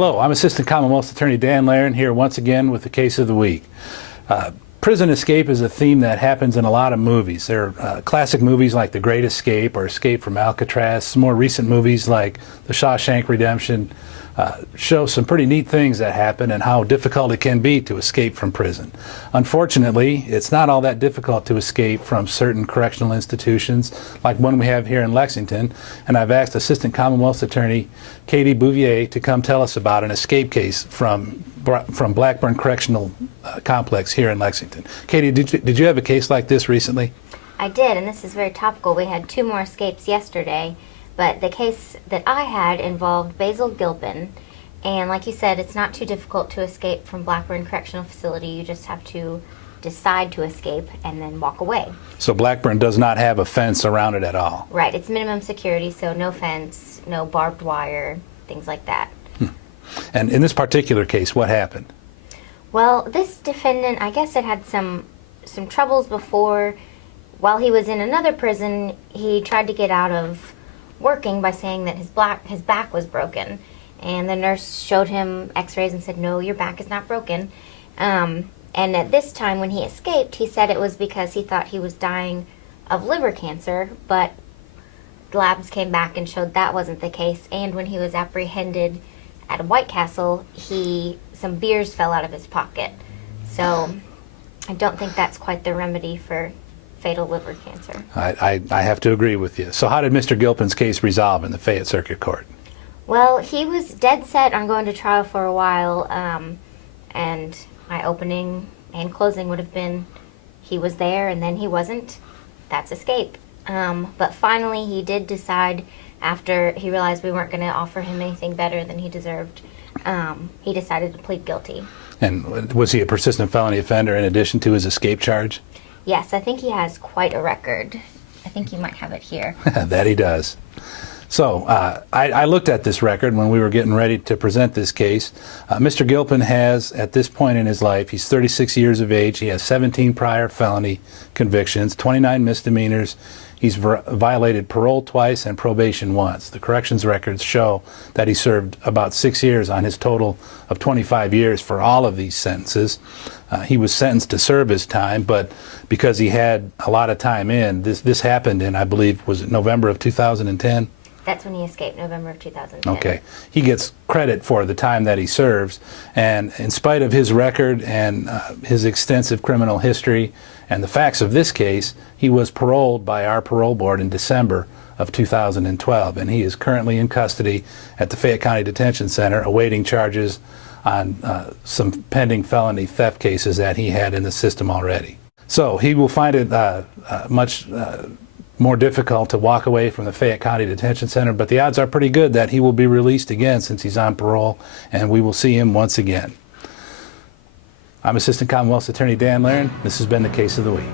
Hello, I'm Assistant Commonwealth Attorney Dan Laren here once again with the case of the week. Prison escape is a theme that happens in a lot of movies. There are classic movies like The Great Escape or Escape from Alcatraz. Some more recent movies like The Shawshank Redemption show some pretty neat things that happen and how difficult it can be to escape from prison. Unfortunately, it's not all that difficult to escape from certain correctional institutions like one we have here in Lexington, and I've asked Assistant Commonwealth Attorney Katie Bouvier to come tell us about an escape case from Blackburn Correctional Complex here in Lexington. Katie, did you have a case like this recently? I did, and this is very topical. We had 2 more escapes yesterday, but the case that I had involved Basil Gilpin, and like you said, it's not too difficult to escape from Blackburn Correctional Facility. You just have to decide to escape and then walk away. So Blackburn does not have a fence around it at all? Right, it's minimum security, so no fence, no barbed wire, things like that. And in this particular case, what happened? Well, this defendant, I guess it had some troubles before. While he was in another prison, he tried to get out of working by saying that his back was broken. And the nurse showed him x-rays and said, no, your back is not broken. And at this time when he escaped, he said it was because he thought he was dying of liver cancer, but labs came back and showed that wasn't the case. And when he was apprehended at White Castle, some beers fell out of his pocket. So I don't think that's quite the remedy for fatal liver cancer. I have to agree with you. So how did Mr. Gilpin's case resolve in the Fayette Circuit Court? Well, he was dead set on going to trial for a while, and my opening and closing would have been he was there and then he wasn't. That's escape. But finally he did decide, after he realized we weren't going to offer him anything better than he deserved, he decided to plead guilty. And was he a persistent felony offender in addition to his escape charge? Yes, I think he has quite a record. I think you might have it here. That he does. So I looked at this record when we were getting ready to present this case. Mr. Gilpin has, at this point in his life, he's 36 years of age. He has 17 prior felony convictions, 29 misdemeanors. He's violated parole twice and probation once. The corrections records show that he served about 6 years on his total of 25 years for all of these sentences. He was sentenced to serve his time, but because he had a lot of time in, this happened in, I believe, was it November of 2010? That's when he escaped, November of 2010. Okay. He gets credit for the time that he serves, and in spite of his record and his extensive criminal history and the facts of this case, he was paroled by our parole board in December of 2012, and he is currently in custody at the Fayette County Detention Center awaiting charges on some pending felony theft cases that he had in the system already. So he will find it much more difficult to walk away from the Fayette County Detention Center, but the odds are pretty good that he will be released again since he's on parole, and we will see him once again. I'm Assistant Commonwealth Attorney Dan Laren. This has been the Case of the Week.